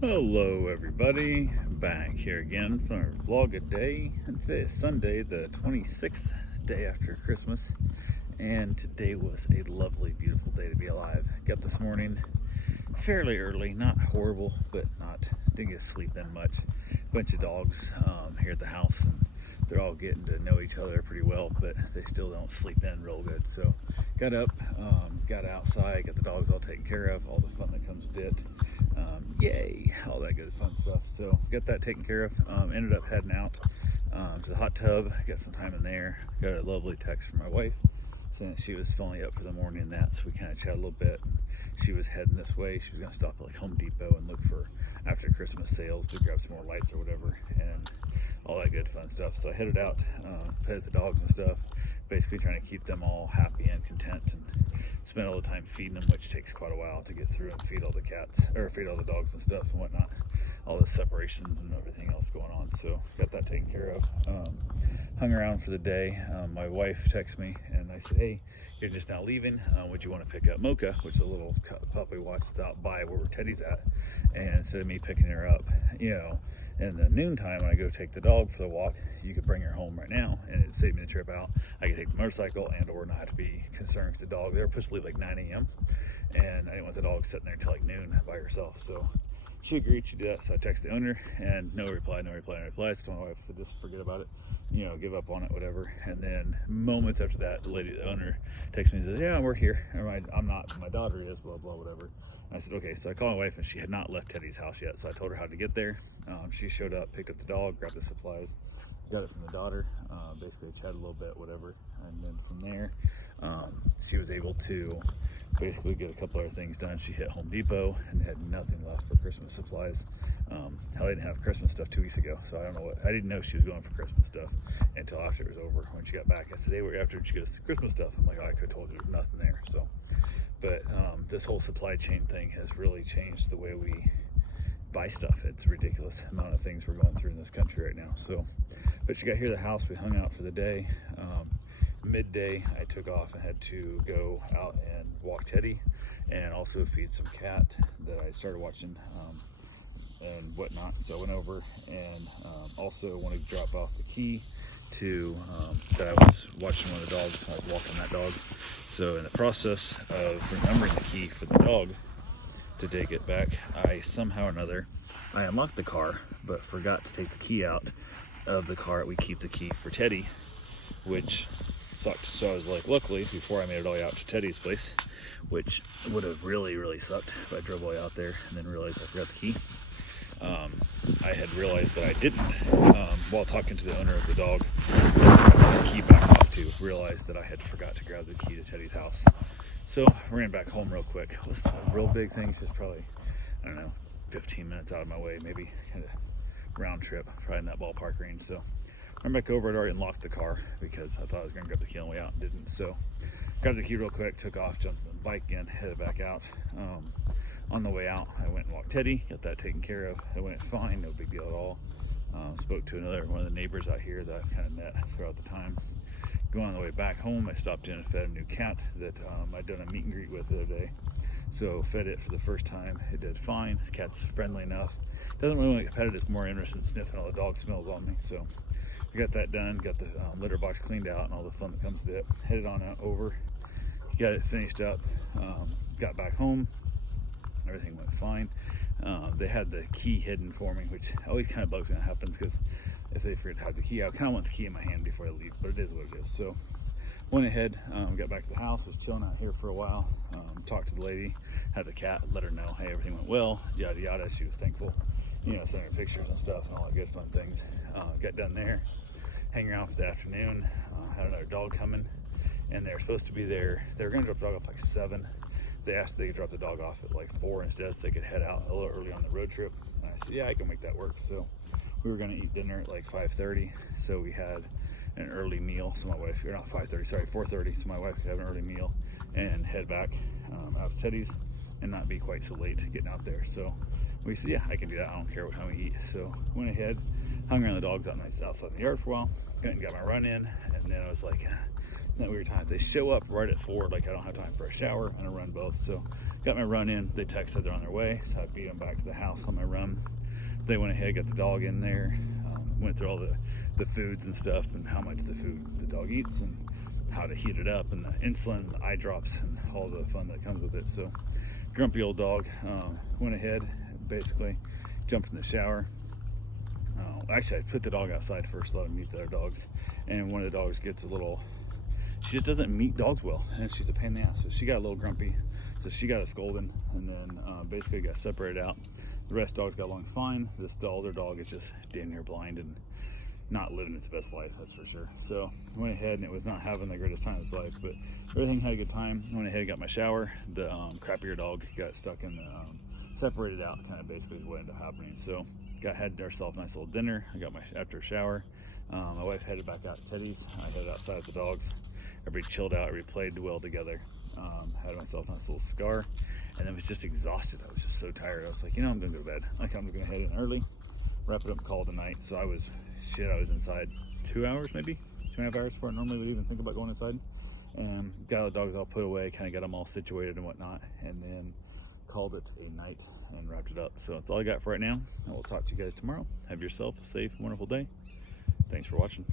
Hello everybody, back here again for our vlog a day. And today is Sunday, the 26th day after Christmas, and today was a lovely, beautiful day to be alive. Got up this morning fairly early, not horrible, but didn't get to sleep in much. Bunch of dogs here at the house, and they're all getting to know each other pretty well, but they still don't sleep in real good. So got up, got outside, got the dogs all taken care of, all the fun that comes with it. Yay, all that good fun stuff. So got that taken care of. Ended up heading out to the hot tub, got some time in there. Got a lovely text from my wife saying she was filling up for the morning and that, so we kind of chatted a little bit. She was heading this way. She was going to stop at like Home Depot and look for after Christmas sales to grab some more lights or whatever, and all that good fun stuff. So I headed out, petted the dogs and stuff, basically trying to keep them all happy and content, and spend all the time feeding them, which takes quite a while to get through and feed all the cats, or feed all the dogs and stuff and whatnot, all the separations and everything else going on. So got that taken care of. Hung around for the day. My wife texted me and I said, hey, you're just now leaving, would you want to pick up Mocha, which is a little puppy watch that's out by where Teddy's at, and instead of me picking her up, in the noontime when I go take the dog for the walk, you could bring her home right now and it'd save me the trip out. I could take the motorcycle and or not have to be concerned with the dog. They were supposed to leave like 9 a.m. and I didn't want the dog sitting there until like noon by herself. So she agreed, she did that. So I texted the owner and no reply. So my wife said, just forget about it, give up on it, whatever. And then moments after that, the owner texted me and says, yeah, we're here. I'm not, my daughter is, blah, blah, whatever. I said, okay. So I called my wife and she had not left Teddy's house yet. So I told her how to get there. She showed up, picked up the dog, grabbed the supplies, got it from the daughter, basically chatted a little bit, whatever. And then from there, she was able to basically get a couple other things done. She hit Home Depot and had nothing left for Christmas supplies. I didn't have Christmas stuff 2 weeks ago, so I don't know I didn't know she was going for Christmas stuff until after it was over. When she got back, I said, hey, we're after she goes to Christmas stuff. I'm like, oh, I could have told you there's nothing there. So, but this whole supply chain thing has really changed the way we buy stuff. It's a ridiculous amount of things we're going through in this country right now. So, but she got here to the house, we hung out for the day. Midday, I took off and had to go out and walk Teddy and also feed some cat that I started watching and whatnot. So I went over and also wanted to drop off the key to that I was watching one of the dogs. I was walking that dog. So in the process of remembering the key for the dog to take it back, I somehow or another, I unlocked the car, but forgot to take the key out of the car. We keep the key for Teddy, which sucked. So I was like, luckily, before I made it all the way out to Teddy's place, which would have really, really sucked if I drove all the way out there and then realized I forgot the key. I had realized that I didn't, while talking to the owner of the dog, the key back off to realize that I had forgot to grab the key to Teddy's house. So I ran back home real quick. It wasn't a real big thing, just probably, 15 minutes out of my way, maybe kind of round trip, probably in that ballpark range. So I ran back over, I'd already unlocked the car because I thought I was gonna grab the key on the way out and didn't. So grabbed the key real quick, took off, jumped on the bike again, headed back out. On the way out, I went and walked Teddy, got that taken care of. It went fine, no big deal at all. Spoke to one of the neighbors out here that I've kind of met throughout the time. Going on the way back home, I stopped in and fed a new cat that I'd done a meet and greet with the other day. So fed it for the first time. It did fine. The cat's friendly enough. Doesn't really want to get petted, it's more interested in sniffing all the dog smells on me. So we got that done, got the litter box cleaned out and all the fun that comes with it. Headed on out over, got it finished up, got back home. Everything went fine. They had the key hidden for me, which always kind of bugs me when that happens, because if they forget to have the key, I kind of want the key in my hand before I leave, but it is what it is. So went ahead, got back to the house, was chilling out here for a while, talked to the lady, had the cat, let her know, hey, everything went well, yada yada. She was thankful, sending her pictures and stuff and all that good fun things. Got done there, hanging around for the afternoon, had another dog coming, and they were supposed to be there. They were going to drop the dog off like 7. They asked if they could drop the dog off at like 4 instead, so they could head out a little early on the road trip. And I said, yeah, I can make that work. So we were going to eat dinner at like 5:30. So we had an early meal. So my wife, or not 5:30, sorry, 4:30. So my wife could have an early meal and head back out to Teddy's and not be quite so late getting out there. So we said, yeah, I can do that. I don't care what time we eat. So went ahead, hung around the dogs outside in the yard for a while, and got my run in. And then I was like, that weird time. They show up right at 4, like I don't have time for a shower and a run both. So got my run in. They texted they're on their way, so I beat them back to the house on my run. They went ahead, got the dog in there, went through all the foods and stuff, and how much the food the dog eats, and how to heat it up, and the insulin, and the eye drops, and all the fun that comes with it. So grumpy old dog went ahead, basically jumped in the shower. Actually, I put the dog outside first, let him meet the other dogs, and one of the dogs gets a little, she just doesn't meet dogs well, and she's a pain in the ass, so she got a little grumpy, so she got a scolding, and then basically got separated out. The rest dogs got along fine. This older dog is just damn near blind and not living its best life, that's for sure. So I went ahead, and it was not having the greatest time of its life, but everything had a good time. I went ahead and got my shower. The crappier dog got stuck in the separated out, kind of basically is what ended up happening. So had ourselves a nice little dinner. I got after a shower. My wife headed back out to Teddy's. I headed outside with the dogs. Everybody chilled out. Everybody played well together. Had myself a nice little cigar, and I was just exhausted. I was just so tired. I was like, I'm gonna go to bed. Like, I'm gonna head in early, wrap it up, and call it a night. So I was inside 2 hours, maybe 2.5 hours before I normally would even think about going inside. And got the dogs all put away, kind of got them all situated and whatnot, and then called it a night and wrapped it up. So that's all I got for right now. I will talk to you guys tomorrow. Have yourself a safe, wonderful day. Thanks for watching.